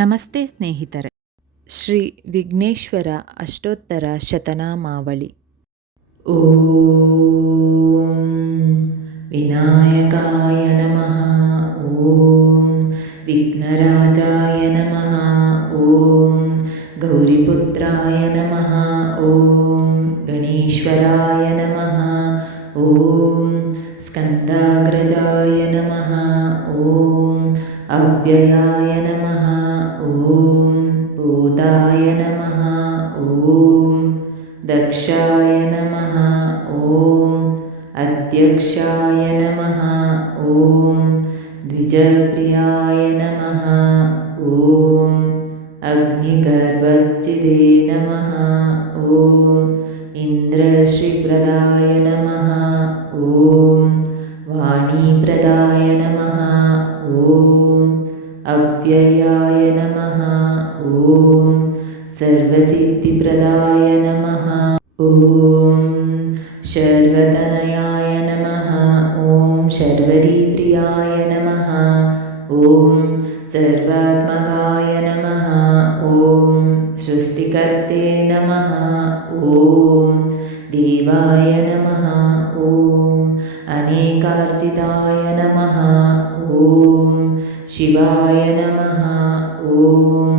ನಮಸ್ತೆ ಸ್ನೇಹಿತರೆ. ಶ್ರೀ ವಿಘ್ನೇಶ್ವರ ಅಷ್ಟೋತ್ತರ ಶತನಾಮಾವಳಿ. ಓಂ ವಿನಾಯಕಾಯ ನಮಃ. ಓಂ ವಿಘ್ನರಾಜಾಯ ನಮಃ. ಓಂ ಗೌರಿಪುತ್ರಾಯ ನಮಃ. ಓಂ ಗಣೇಶ್ವರಾಯ ನಮಃ. ಓಂ ಸ್ಕಂದಾಗ್ರಜಾಯ ನಮಃ. ಓಂ ಅವ್ಯಯಾಯ ನಮಃ. ಓಂ ಭೂತಾಯ ನಮಃ. ಓಂ ದಕ್ಷಾಯ ನಮಃ. ಓಂ ಅಧ್ಯಕ್ಷಾಯ ನಮಃ. ಓಂ ದ್ವಿಜಪ್ರಿಯಾಯ ನಮಃ. ಓಂ ಅಗ್ನಿಗರ್ಭಚ್ಛಿದೇ ನಮಃ. ಓಂ ಇಂದ್ರಶ್ರೀಪ್ರದಾಯ ನಮಃ. ಓಂ ವಾಣೀಪ್ರದಾಯ ನಮಃ. ಓಂ ಅವ್ಯಯಾಯ ನಮಃ. ಓಂ ಸರ್ವಸಿದ್ಧಿಪ್ರದಾಯ ನಮಃ. ಓಂ ಶರ್ವತನಯಾಯ ನಮಃ. ಓಂ ಶರ್ವರೀಪ್ರಿಯಾಯ ನಮಃ. ಓಂ ಸರ್ವಾತ್ಮಕಾಯ ನಮಃ. ಓಂ ಸೃಷ್ಟಿಕರ್ತೆ ನಮಃ. ಓಂ ದೇವಾಯ ನಮಃ. ಓಂ ಅನೇಕಾರ್ಚಿತಾಯ ನಮಃ. ಓಂ ಶಿವಾಯ ನಮಃ. ಓಂ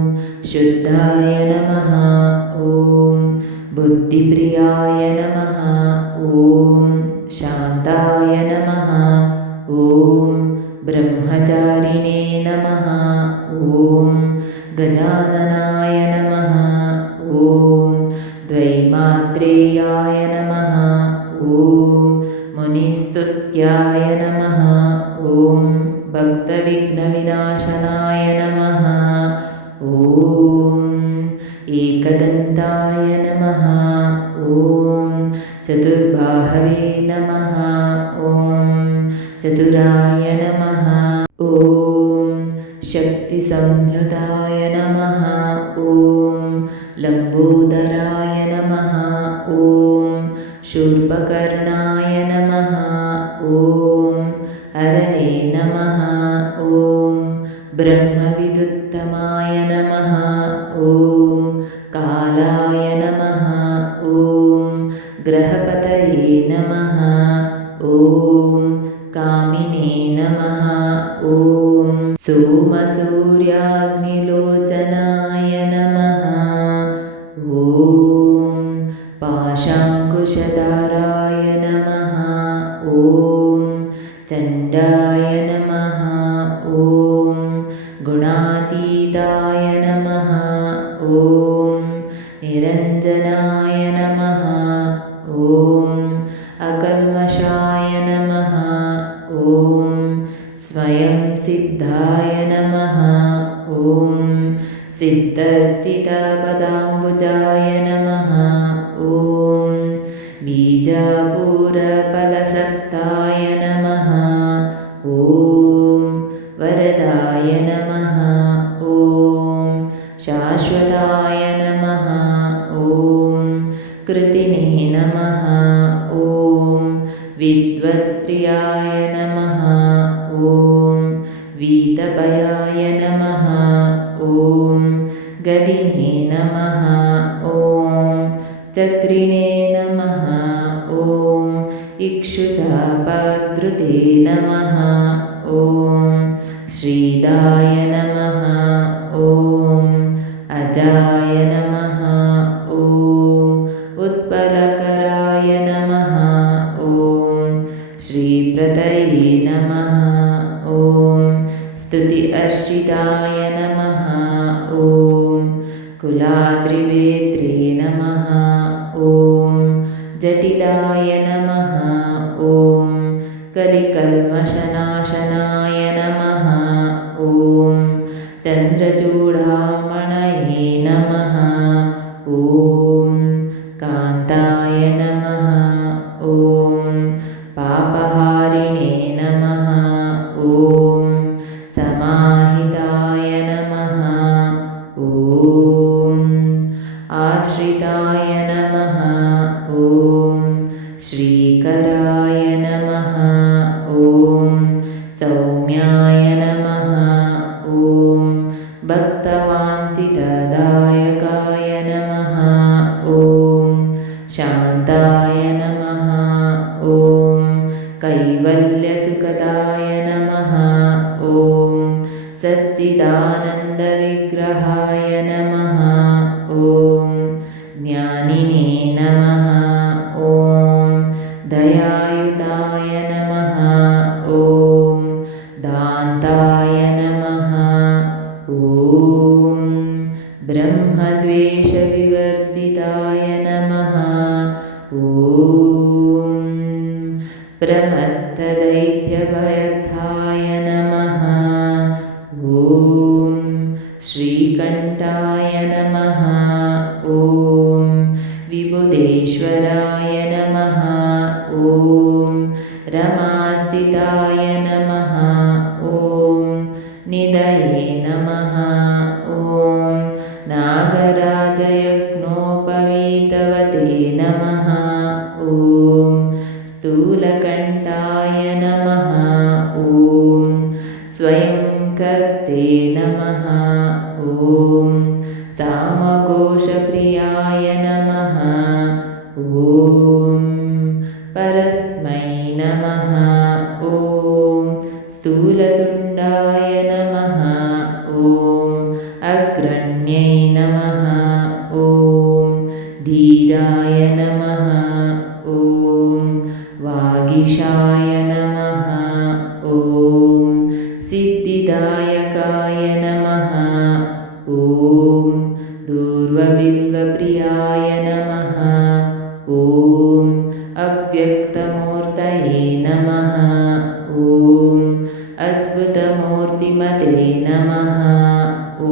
ಶುದ್ಧಾಯ ನಮಃ. ಓಂ ಬುದ್ಧಿಪ್ರಿಯಾಯ ನಮಃ. ಓಂ ಶಾಂತಾಯ ನಮಃ. ಓಂ ಬ್ರಹ್ಮಚಾರಿಣೇ ನಮಃ. ಓಂ ಗಜಾನನಾಯ ನಮಃ. ಓಂ ದ್ವೈಮಾತ್ರೇಯಾಯ ನಮಃ. ಓಂ ಮುನಿಸ್ತುತ್ಯಾಯ ನಮಃ. ಓಂ ಭಕ್ತವಿಘ್ನವಿನಾಶನಾಯ ನಮಃ. ಓಂ ಏಕದಂತಾಯ ನಮಃ. ಓಂ ಚತುರ್ಬಾಹವೇ ನಮಃ. ಓಂ ಚತುರಾಯ ನಮಃ. ಓಂ ಶಕ್ತಿಸಂಯುತಾಯ ನಮಃ. ಓಂ ಲಂಬೋದರಾಯ ನಮಃ. ಓಂ ಶೂರ್ಪಕರ್ಣಾಯ ನಮಃ. ಓಂ ಹರಯೇ ನಮಃ. ಓಂ ಬ್ರಹ್ಮವಿದುತ್ತಮಾಯ ನಮಃ. ಓಂ ಕಾಲಾಯ ನಮಃ. ಓಂ ಗ್ರಹಪತಯೇ ನಮಃ. ಓಂ ಕಾಮಿನೇ ನಮಃ. ಓಂ ಸೋಮಸೂರ್ಯಾಗ್ನಿಲೋಚನಾಯ ನಮಃ. ಓಂ ಪಾಶಾಂಕುಶಧಾರಾಯ ನಮಃ. ಓಂ ಚಂಡಾಯ ನಮಃ. ಓಂ ಗುಣಾತೀತಾಯ ನಮಃ. ಓಂ ನಿರಂಜನಾಯ ನಮಃ. ಓಂ ಅಕಲ್ಮಷಾಯ ನಮಃ. ಓಂ ಸ್ವಯಂ ಸಿದ್ಧಾಯ ನಮಃ. ಓಂ ಸಿದ್ಧರ್ಚಿತಪದಾಂಬುಜಾಯ ನಮಃ. ಓಂ ಬೀಜಾಪೂರಫಲಸಕ್ತಾಯ ನಮಃ. ಓಂ ವರದಾಯ ನಮಃ. ಓಂ ಶಾಶ್ವತಾಯ ನಮಃ. ಓಂ ಕೃತಿನೇ ನಮಃ. ಓಂ ವಿದ್ವತ್ಪ್ರಿಯಾಯ ನಮಃ. ಓಂ ವೀತಭಯಾಯ ನಮಃ. ಓಂ ಗದಿನೇ ನಮಃ. ಓಂ ಚಕ್ರಿಣೇ ನಮಃ. ಓಂ ಇಕ್ಷುಚಾಪಧೃತೆ ನಮಃ. ಓಂ ಶ್ರೀದಾಯ ನಮಃ. ಓಂ ಅಜಾಯ ನಮಃ. ಓಂ ಉತ್ಪಲಕರಾಯ ನಮಃ. ಓಂ ಶ್ರೀಪ್ರತಯೇ ನಮಃ. ಓಂ ಸ್ತುತಿ ಅರ್ಚಿತಾಯ ನಮಃ. ಓಂ ಕುಲಾದ್ರಿವೇತ್ರೇ ನಮಃ. ಓಂ ಜಟಿಲಾಯ ನಮಃ. ಓಂ ಕಲಿಕಲ್ಮಷನಾಶನಾಯ ನಮಃ. ಓಂ ಚಂದ್ರಚೂಡಾಮಣಯೇ ನಮಃ. ಓಂ ಕಾಂತಾಯ ನಮಃ. ಓಂ ಪಾಪಹಾರಿಣೇ ನಮಃ. ಓಂ ಸಮಾಹಿತಾಯ ನಮಃ. ಓಂ ಆಶ್ರಿತಾಯ ನಮಃ. ಓಂ ಶ್ರೀಕರಾಯ ನಮಃ. ಓಂ ಸೌಮ್ಯಾಯ ನಮಃ. ಓಂ ಭಕ್ತವಾ कैवल्यसुखदाय नमः। ॐ सच्चिदानन्दविग्रहाय नमः। ॐ ज्ञानिने नमः। ॐ दयायुताय नमः। ॐ दान्ताय नमः। ॐ ब्रह्मद्वेषविवर्जिताय नमः। ॐ प्रमत्तदैत्यभयथाय नमः। ॐ श्रीकण्ठाय नमः। ॐ विबुधेश्वराय नमः। ॐ रमास्थिताय नमः। ॐ निधये नमः। ॐ नागराजयज्ञोपवीतवते नमः। ॐ स्थूलकण्ठाय नमः। ॐ स्वयंकर्ते नमः। ॐ सामघोषप्रियाय नमः। ॐ परस्मै नमः। ॐ स्थूलतुण्डाय नमः। ॐ अग्रण्यै नमः। ॐ धीराय नमः। ॐ वागीशाय नमः। ॐ सिद्धिदायकाय नमः। ॐ दूर्वबिल्वप्रियाय नमः। ॐ अव्यक्तमूर्तये नमः। ॐ अद्भुतमूर्तिमते नमः।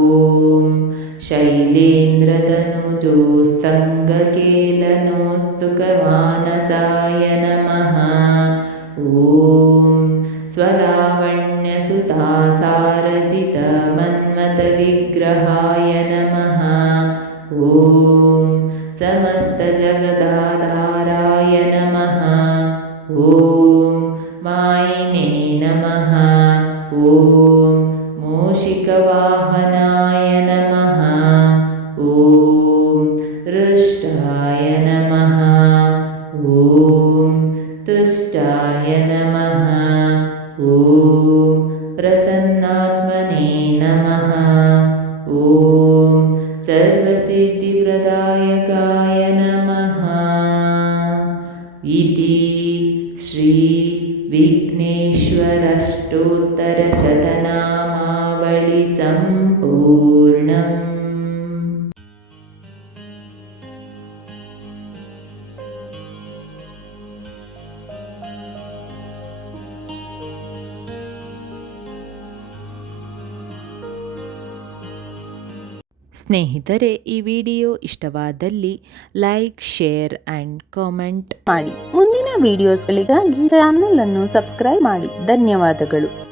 ॐ शैलेन्द्रतनुजोस्तङ्गकेलनोस्तुकमानसाय नमः। ॐ स्वलावण्यसुधासारजितमन्मथविग्रहाय नमः। ॐ समस्तजगदाधाराय नमः। ॐ मायिने नमः। ॐ मूषिकवाहनाय नमः। ॐ रुष्टाय नमः। ॐ तुष्टाय नमः। ॐ प्रसन्नात्मने नमः। ॐ सर्वसिद्धिप्रदायकाय नमः। इति श्री विघ्नेश्वराष्टोत्तरशतनामावळि सम्पूर्णम्। ಸ್ನೇಹಿತರೆ, ಈ ವಿಡಿಯೋ ಇಷ್ಟವಾದಲ್ಲಿ ಲೈಕ್, ಶೇರ್ ಆ್ಯಂಡ್ ಕಾಮೆಂಟ್ ಮಾಡಿ. ಮುಂದಿನ ವಿಡಿಯೋಸ್ಗಳಿಗಾಗಿ ಚಾನಲ್ ಅನ್ನು ಸಬ್ಸ್ಕ್ರೈಬ್ ಮಾಡಿ. ಧನ್ಯವಾದಗಳು.